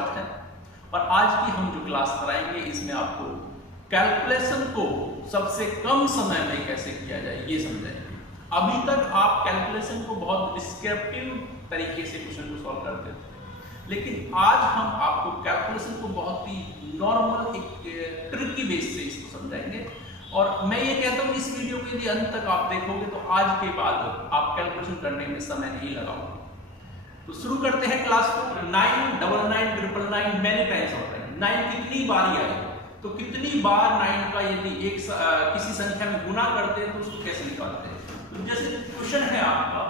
स्वागत है। और आज की हम जो क्लास कराएंगे इसमें आपको कैलकुलेशन को सबसे कम समय में कैसे किया जाए ये समझाएंगे। अभी तक आप कैलकुलेशन को बहुत डिस्क्रिप्टिव तरीके से क्वेश्चन को सॉल्व करते थे, लेकिन आज हम आपको कैलकुलेशन को बहुत ही नॉर्मल एक ट्रिकी बेस से इसको समझाएंगे। और मैं ये कहता हूँ इस वीडियो को यदि अंत तक आप देखोगे तो आज के बाद आप कैलकुलेशन करने में समय नहीं लगाओगे। तो शुरू करते हैं क्लास को। 9, 99, 999 मैनी टाइम्स होता है। 9 कितनी बार आई, तो कितनी बार 9 का यदि किसी संख्या में गुना करते हैं तो उसको कैसे निकालते हैं। तो जैसे क्वेश्चन है आपका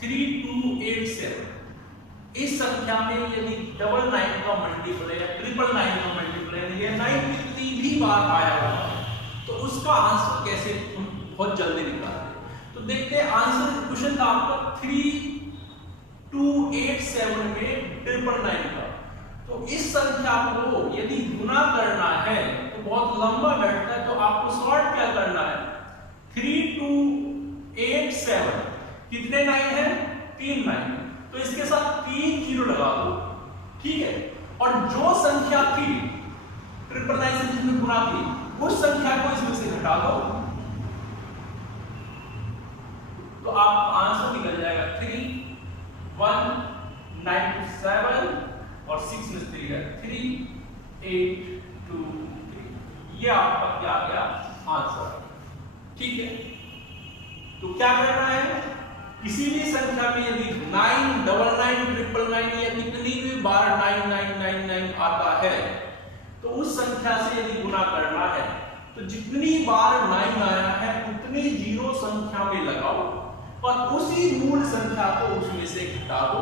3287, इस संख्या में यदि 99 का मल्टीप्लाई या 999 का मल्टीप्लाई या 9 कितनी भी बार आया होगा तो उसका आंसर कैसे हम बहुत जल्दी निकालते हैं। तो देखते हैं आंसर क्वेश्चन था आपका 3287 में 999 का। तो इस संख्या को यदि गुना करना है तो बहुत लंबा बैठता है, तो आपको शॉर्ट क्या करना है। 3287 कितने 9 है, 3 9, तो इसके साथ 3 जीरो लगा दो, ठीक है। और जो संख्या थी 999 से जिसमें गुना थी उस संख्या को इसमें से घटा दो तो आपका आंसर निकल जाएगा 31927 और 6 में 3 है 3823। ये आपका क्या गया आंसर, ठीक है। तो क्या करना है, किसी भी संख्या में यदि 9, 99, 999 या कितनी भी बार 9999 आता है तो उस संख्या से यदि गुना करना है तो जितनी बार 9 आया है उतनी जीरो संख्या में लगाओ और उसी मूल संख्या को उसमें से घटा दो।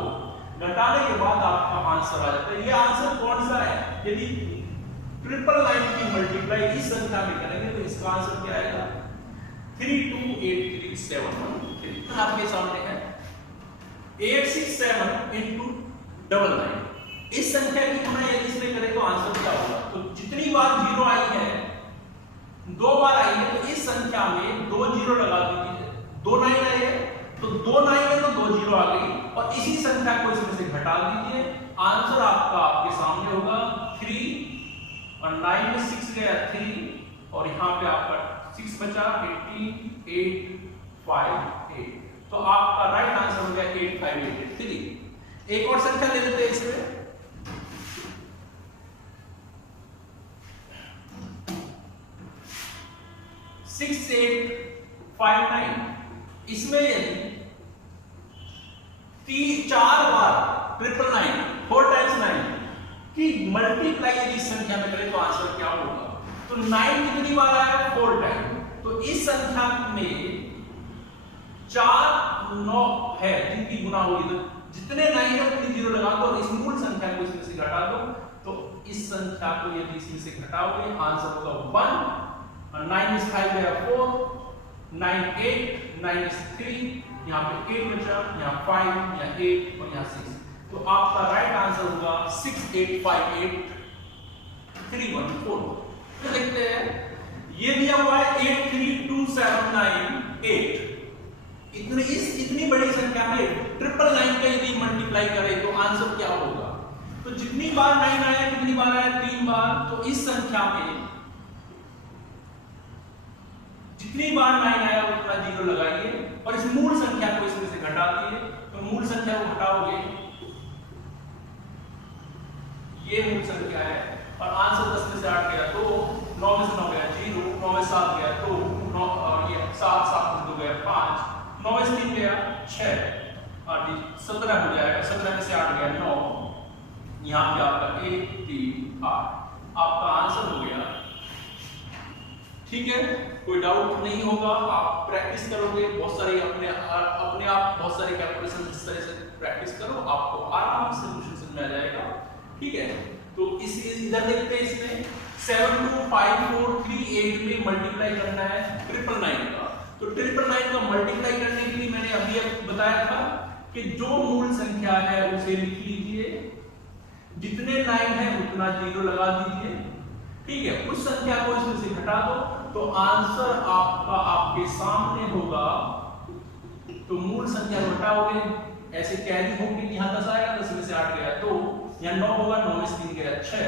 घटाने के बाद आपका आंसर आ जाता है। ये आंसर कौन सा है, यदि 999 की मल्टीप्लाई इस संख्या में करेंगे तो इसका आंसर क्या आएगा 3283713 आपके सामने है। 867 into 99 इस संख्या की गुना यदि इसमें करें तो आंसर क्या होगा। तो जितनी बार जीरो आई है, 2 बार आई है, तो इस संख्या में 2 जीरो लगा दीजिए। 2 9 आई है तो 2 9 है तो 2 जीरो आ गई और इसी संख्या को इसमें से घटा दीजिए। आंसर आपका आपके सामने होगा 3 और 9 में 6 गया 3 और यहाँ पे आपका 6 बचा 18 8 5 8। तो आपका राइट आंसर हो गया 8583। एक और संख्या ले लेते हैं इसमें 6859। इसमें यदि 4 बार 999 4 टाइम्स 9 की मल्टीप्लाई यदि इस संख्या में करें तो आंसर क्या होगा। तो 9 कितनी बार आया, 4 टाइम, तो इस संख्या में 4 9 है जिनकी गुना होगी, तो जितने 9 है उतनी जीरो लगा दो और इस मूल संख्या को इसमें से घटा दो। तो इस संख्या को यदि इसमें से घटाओगे आंसर होगा 1 और 9 is 5 गया 4, 9 8, 9 is 3, यहाँ पे 8 बचा, यहाँ 5, यहाँ 8 और यहाँ 6। तो आपका राइट आंसर होगा 6858314। तो देखते हैं ये दिया हुआ है 83279 इतनी बड़ी संख्या में 999 का यदि मल्टीप्लाई करें तो आंसर क्या होगा। तो जितनी बार 9 आया कितनी बार आया, 3 बार, तो इस संख्या में जितनी बार 9 आया उतना जीरो लगाइए और इस मूल संख्या को इसमें से घटा दिए। तो मूल संख्या को घटाओगे, ये मूल संख्या है और आंसर 10 में से 8 गया 2, 9 में से 9 गया 0, 9 में 7 गया 2, 9 और ये 7 में 2 गया 5, 9 में से 3 गया 6 और 17 हो जाएगा। 17 में से 8 गया 9, यहाँ पे आपका 1 3 8 आपका आंसर हो गया, ठीक है। कोई डाउट नहीं होगा, आप प्रैक्टिस करोगे बहुत सारे अपने आप बहुत सारे कैलकुलेशन इस तरह से प्रैक्टिस करो, आपको आराम से क्वेश्चन समझ में आ जाएगा, ठीक है। तो इस इधर देखते हैं इसमें 725438 में मल्टीप्लाई करना है 999 का। तो 999 का मल्टीप्लाई करने के लिए मैंने अभी बताया था कि जो मूल संख्या है उसे लिख लीजिए, जितने 9 है उतना जीरो लगा दीजिए, ठीक है। उस संख्या को इसमें से घटा दो तो आंसर आपका आपके सामने होगा। तो मूल संख्या घटाओगे, ऐसे कैरी होगी, यहाँ 10 आएगा, 10 में से 8 गया तो यहाँ 9 होगा, 9 में से 3 गया 6,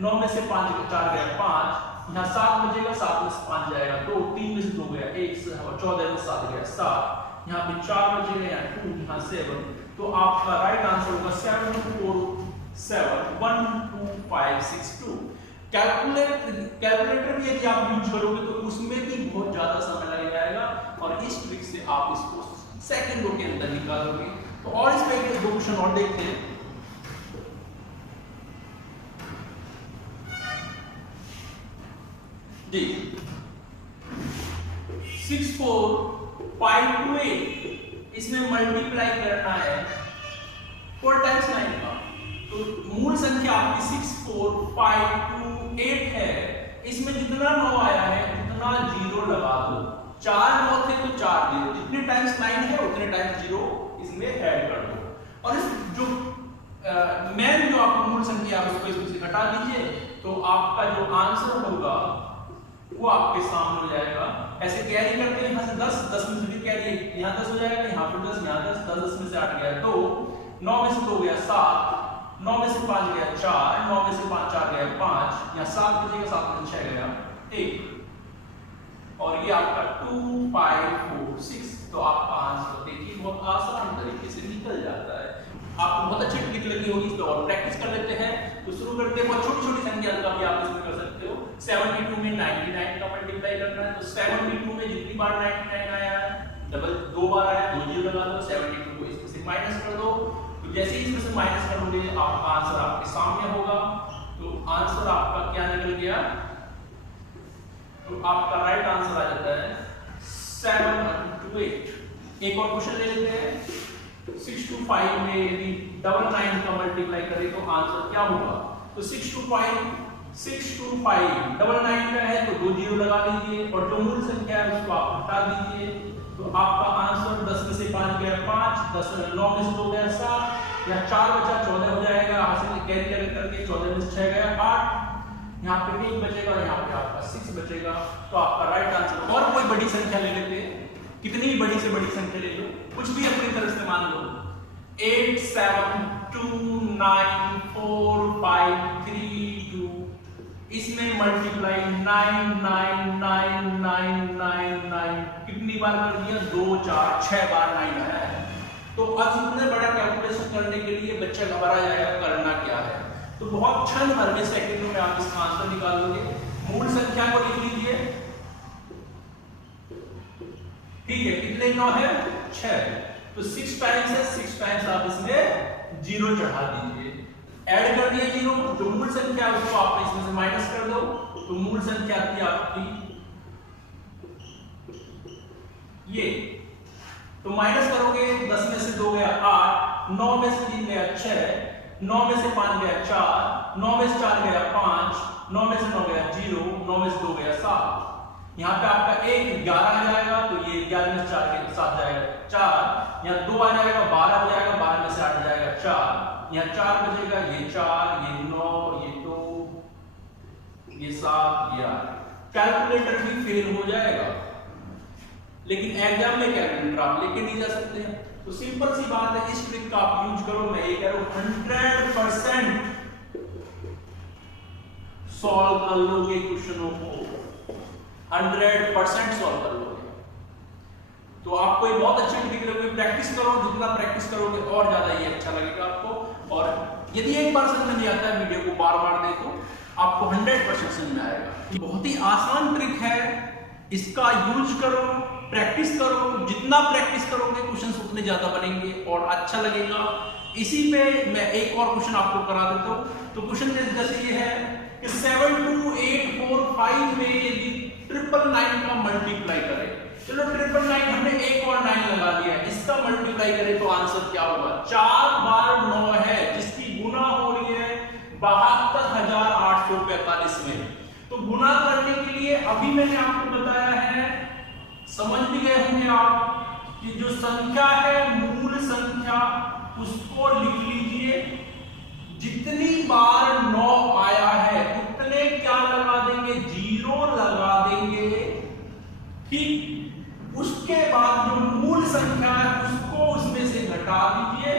9 में से 5 4 गया 5, यहाँ 7 बचेगा, 7 में से 5 जाएगा 2, 3 में से 2 गया 1, 14 में 7 गया 7, यहाँ पे 4 बचेगा, यहाँ 2, यहाँ 7, तो आपका राइट आंसर होगा 7 4 7 1 2 5 6 2। कैलकुलेटर भी यदि आप यूज करोगे तो उसमें भी बहुत ज्यादा समय लग जाएगा और इस ट्रिक से आप इसको सेकंडों के अंदर निकालोगे। तो और इस पे दो क्वेश्चन और देखते हैं। जी 6 4 5 2 8 इसमें मल्टीप्लाई करना है 4 टाइम्स 9 का, तो मूल संख्या आपकी 6 4 5 2 8 है, इसमें जितना 9 आया है उतना 0 लगा दो, 4 9 थे तो 4 0, जितने टाइम्स 9 है उतने टाइम्स 0 इसमें ऐड कर दो, और इस जो मेन जो आपको मूल संख्या है उसको इसमें से घटा दीजिए, तो आपका जो आंसर होगा वो आपके सामने हो जाएगा। ऐसे कैरी करते हैं, यहाँ से 10 10 में से भी कैरी, यहाँ 10 हो जाएगा, यहाँ पर 10, यहाँ 10 10 10 में से 8 गया 2, 9 में से 2 गया 7, 9 में से 5 गया 4, 9 में से 5 4 गया 5, यहाँ 7 बचेगा, 7 में 6 गया 1, और ये आपका 2 5 4 6। तो आपका आंसर देखिए बहुत आसान तरीके से निकल जाता है। आपको बहुत अच्छी ट्रिक लगी होगी, इस पे और प्रैक्टिस कर लेते हैं। तो शुरू करते हैं, बहुत छोटी छोटी संख्या का भी आप इसमें कर सकते हो। 72 में 99 का मल्टीप्लाई करना है, तो 72 में जितनी बार 99 आया है डबल 2 बार आया, 2 जीरो लगा दो, 72 को इसमें से माइनस कर दो, तो जैसे ही इसमें से माइनस करोगे आपका आंसर आपके सामने होगा। तो आंसर आपका क्या निकल गया, तो आपका राइट आंसर आ जाता है 7 2 8। एक और क्वेश्चन ले लेते हैं। 6 to 5 में यदि 99 का मल्टीप्लाई करें तो आंसर क्या होगा, तो 6 to 5 99 का है तो 2 जीरो लगा लीजिए, और जो मूल संख्या है उसको आप हटा दीजिए, तो आपका आंसर 10 में से 5 गया 5, 10 9 में से 2 गया 7, या 4 बचा 14 हो जाएगा, हासिल कैरी करके 14 में से 6 गया 8, यहाँ पे 1 बचेगा, यहाँ पे आपका 6 बचेगा। तो आपका राइट आंसर। और कोई बड़ी संख्या ले लेते हैं, कितनी बड़ी से बड़ी संख्या ले लो, कुछ भी अपनी तरफ से मान लो। 8 7 2 9 4 5 3 2, इसमें मल्टीप्लाई 9 9 9 9 9 9 कितनी बार कर दिया, 2 4 6 बार 9 आया है। तो अब इतने बड़ा कैलकुलेशन करने के लिए बच्चा घबरा जाएगा, करना क्या है। तो बहुत क्षण भर में, सेकंडों में आप इसका आंसर निकाल लोगे। मूल संख्या को लिख लीजिए, ठीक है, कितने 9 है 6, तो 6 टाइम्स है, 6 टाइम्स आप इसमें 0 चढ़ा दीजिए, ऐड कर दिया 0, जो मूल संख्या है उसको आप इसमें से माइनस कर दो, तो मूल संख्या थी आपकी ये, तो माइनस करोगे 10 में से 2 गया 8, 9 में से 3 गया 6, 9 में से 5 गया 4, 9 में से 4 गया 5, 9 में से 9 गया 0, 9 में से 2 गया 7, यहाँ पे आपका 1 11 आ जाएगा, तो ये 11 में से 4 के साथ जाएगा 4, यहाँ 2 आ जाएगा 12 हो जाएगा, 12 में से 8 जाएगा 4, यहाँ 4 बचेगा, ये 4 ये 9 ये 2 ये 7 ये 8। कैलकुलेटर भी फेल हो जाएगा, लेकिन एग्जाम में कैलकुलेटर आप लेके नहीं जा सकते हैं। तो सिंपल सी बात है, इस ट्रिक का आप यूज करो। मैं ये कह रहा हूं 100% सॉल्व कर लोगे क्वेश्चनों को, 100% सॉल्व कर लोगे। तो आपको ये बहुत अच्छी ट्रिक लगेगी, प्रैक्टिस करो, जितना प्रैक्टिस करोगे और ज्यादा ये अच्छा लगेगा आपको। और यदि एक बार समझ में नहीं आता है, वीडियो को बार बार देखो, आपको 100% समझ में आएगा। ये बहुत ही आसान ट्रिक है, इसका यूज करो, प्रैक्टिस करो, जितना प्रैक्टिस करोगे क्वेश्चंस उतने ज्यादा बनेंगे और अच्छा लगेगा। इसी पे मैं एक और क्वेश्चन आपको करा देता हूं। तो क्वेश्चन जैसे ये है कि 7 2 8 4 5 में यदि 999 का मल्टीप्लाई करें, चलो 999 हमने एक और 9 लगा दिया, इसका मल्टीप्लाई करें तो आंसर क्या होगा, 4 बार 9 है जिसकी गुना हो रही है 72,845 में। तो गुना करने के लिए अभी मैंने आपको बताया है, समझ भी गए होंगे आप कि जो संख्या है मूल संख्या उसको लिख लीजिए, जितनी बार 9 आया है उतने क्या लगा देंगे, 0 लगा देंगे, ठीक। उसके बाद जो मूल संख्या है उसको उसमें से घटा दीजिए,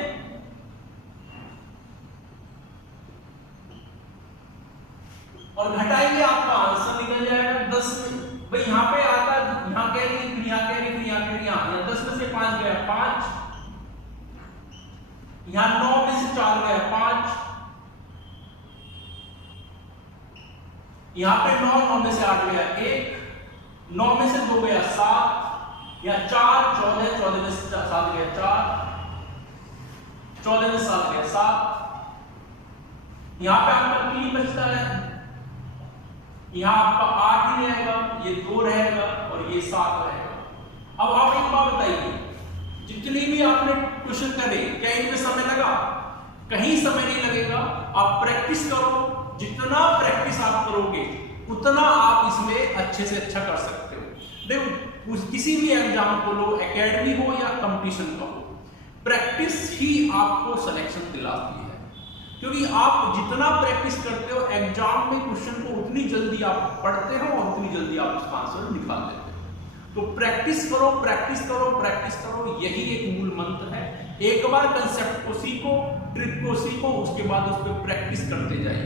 और घटाएंगे आपका आंसर निकल जाएगा 10 में। भाई यहाँ पे आता है, यहाँ कैरी, फिर यहाँ कैरी, फिर यहाँ कैरी, यहाँ 10 में से 5 गया 5, यहाँ 9 में से 4 गया 5, यहाँ पे 9 में से 8 गया 1, 9 में से 2 गया 7, या 4, 14 में से 7 गया 4, 14 में 7 गया 7, यहाँ पे आपका 3 बचता है, यहाँ आपका 8 ही रहेगा, ये 2 रहेगा और ये 7 रहेगा। अब आप एक बात बताइए, जितनी भी आपने क्वेश्चन करे, क्या इनमें समय लगा? कहीं समय नहीं लगेगा। आप प्रैक्टिस करो, जितना प्रैक्टिस आप करोगे उतना आप इसमें अच्छे से अच्छा कर सकते हो। देखो किसी भी एग्जाम को लो, एकेडमी हो या कंपटीशन का हो, प्रैक्टिस ही आपको सिलेक्शन दिलाती है। क्योंकि आप जितना प्रैक्टिस करते हो एग्जाम में क्वेश्चन को उतनी जल्दी आप पढ़ते हो और उतनी जल्दी आप उसका आंसर निकाल लेते हो। तो प्रैक्टिस करो, प्रैक्टिस करो, प्रैक्टिस करो, यही एक मूल मंत्र है। एक बार कंसेप्ट को सीखो, ट्रिक को सीखो, उसके बाद उस पर प्रैक्टिस करते जाइए।